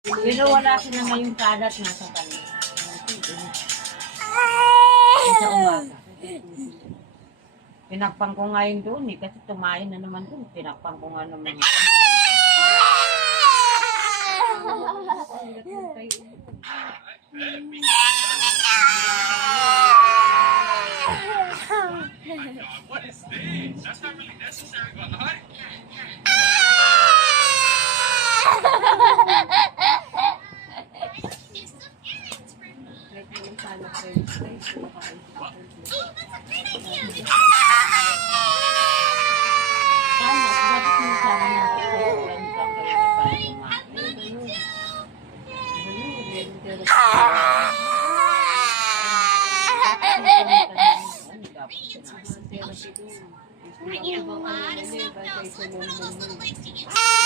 Pero wala sila ngayong kalat nasa kanya. Sa umaga. Pinakpang ko ngayon doon eh, kasi tumayin na naman doon. Pinakpang ko nga naman. What is this? That's not really necessary, but honey. Tama, dapat sinasabi natin kung ano ka kayo na para kumain. I eat a lot of stuff though, so I also like to eat